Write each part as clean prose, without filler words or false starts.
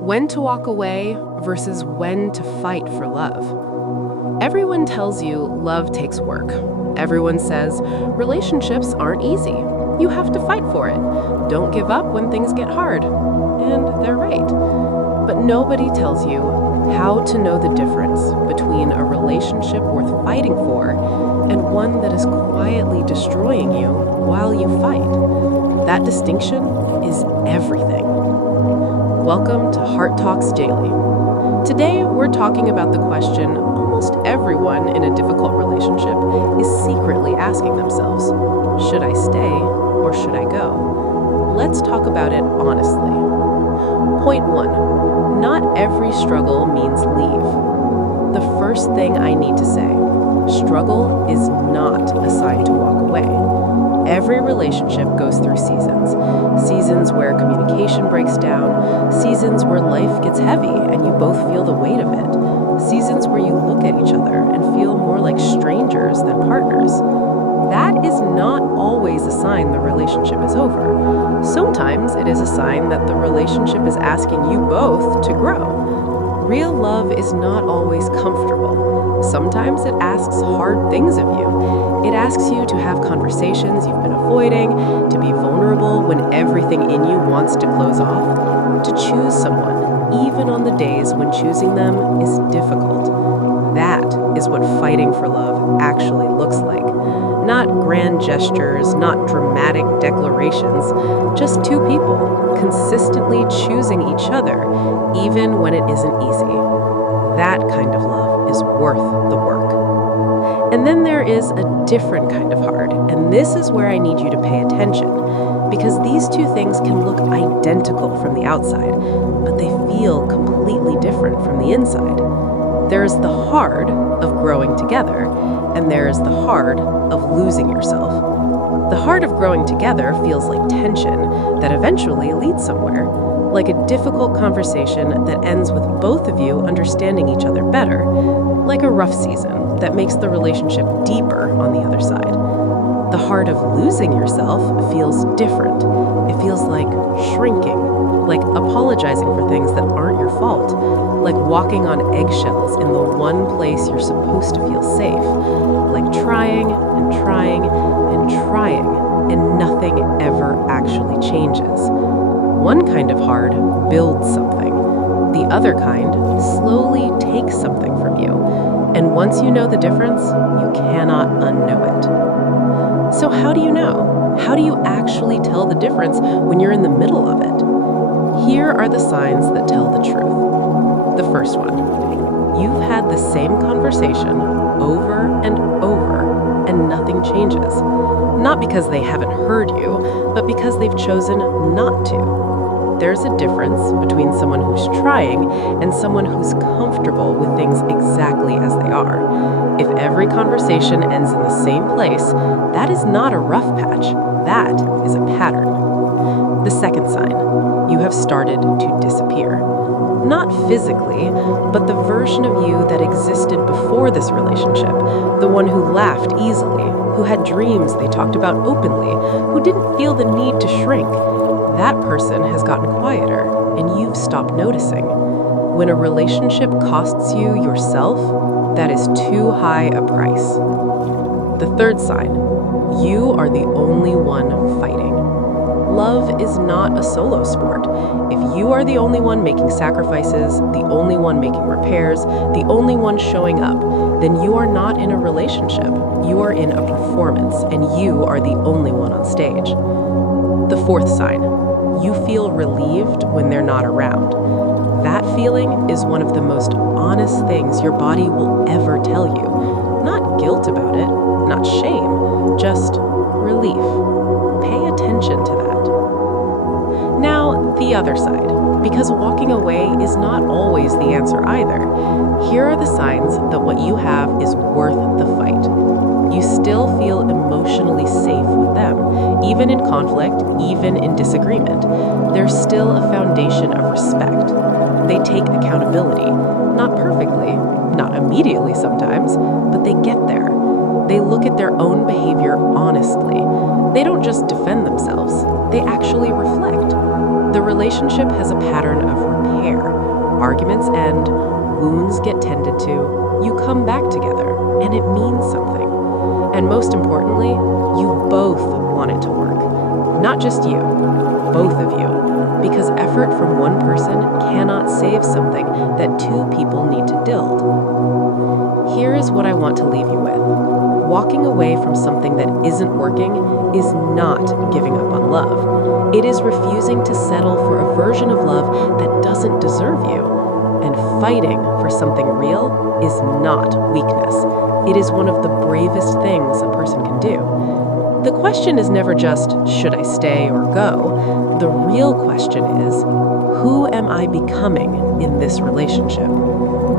When to walk away versus when to fight for love. Everyone tells you love takes work. Everyone says relationships aren't easy. You have to fight for it. Don't give up when things get hard. And they're right. But nobody tells you how to know the difference between a relationship worth fighting for and one that is quietly destroying you while you fight. That distinction is everything. Welcome to Heart Talks Daily. Today, we're talking about the question almost everyone in a difficult relationship is secretly asking themselves: should I stay or should I go? Let's talk about it honestly. Point 1. Not every struggle means leave. The first thing I need to say: struggle is not a sign to walk away. Every relationship goes through seasons. Seasons where communication breaks down, seasons where life gets heavy and you both feel the weight of it, seasons where you look at each other and feel more like strangers than partners. That is not always a sign the relationship is over. Sometimes it is a sign that the relationship is asking you both to grow. Real love is not always comfortable. Sometimes it asks hard things of you. It asks you to have conversations you've been avoiding, to be vulnerable when everything in you wants to close off, to choose someone, even on the days when choosing them is difficult. That is what fighting for love actually looks like. Not grand gestures, not dramatic declarations, just two people consistently choosing each other, even when it isn't easy. That kind of love is worth the work. And then there is a different kind of hard, and this is where I need you to pay attention, because these two things can look identical from the outside, but they feel completely different from the inside. There's the hard of growing together, and there's the hard of losing yourself. The hard of growing together feels like tension that eventually leads somewhere, like a difficult conversation that ends with both of you understanding each other better, like a rough season that makes the relationship deeper on the other side. The hard of losing yourself feels different. It feels like shrinking, like apologizing for things that aren't your fault, like walking on eggshells in the one place you're supposed to feel safe, like trying and trying and trying, and nothing ever actually changes. One kind of hard builds something. The other kind slowly takes something from you. And once you know the difference, you cannot unknow it. So how do you know? How do you actually tell the difference when you're in the middle of it? Here are the signs that tell the truth. The first one: you've had the same conversation over and over, and nothing changes. Not because they haven't heard you, but because they've chosen not to. There's a difference between someone who's trying and someone who's comfortable with things exactly as they are. If every conversation ends in the same place, that is not a rough patch. That is a pattern. The second sign: you have started to disappear. Not physically, but the version of you that existed before this relationship, the one who laughed easily, who had dreams they talked about openly, who didn't feel the need to shrink. That person has gotten quieter, and you've stopped noticing. When a relationship costs you yourself, that is too high a price. The third sign: you are the only one fighting. Love is not a solo sport. If you are the only one making sacrifices, the only one making repairs, the only one showing up, then you are not in a relationship. You are in a performance, and you are the only one on stage. The fourth sign: you feel relieved when they're not around. That feeling is one of the most honest things your body will ever tell you. Not guilt about it, not shame, just relief. Pay attention to that. Now, the other side, because walking away is not always the answer either. Here are the signs that what you have is worth the fight. You still feel emotionally safe with them, even in conflict, even in disagreement. There's still a foundation of respect. They take accountability, not perfectly, not immediately sometimes, but they get there. They look at their own behavior honestly. They don't just defend themselves, they actually reflect. The relationship has a pattern of repair. Arguments end, wounds get tended to, you come back together, and it means something. And most importantly, you both want it to work. Not just you, both of you. Because effort from one person cannot save something that two people need to build. Here is what I want to leave you with. Walking away from something that isn't working is not giving up on love. It is refusing to settle for a version of love that doesn't deserve you. And fighting for something real is not weakness. It is one of the bravest things a person can do. The question is never just, should I stay or go? The real question is, who am I becoming in this relationship?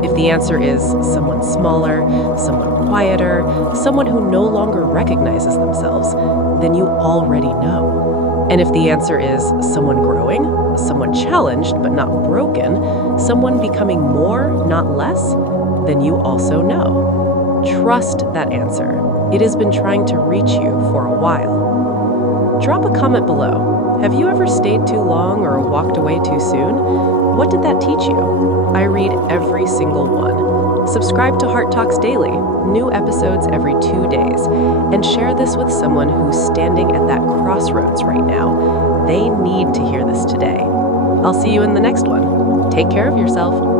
If the answer is someone smaller, someone quieter, someone who no longer recognizes themselves, then you already know. And if the answer is someone growing, someone challenged but not broken, someone becoming more, not less, then you also know. Trust that answer. It has been trying to reach you for a while. Drop a comment below. Have you ever stayed too long or walked away too soon? What did that teach you? I read every single one. Subscribe to Heart Talks Daily, new episodes every 2 days, and share this with someone who's standing at that crossroads right now. They need to hear this today. I'll see you in the next one. Take care of yourself.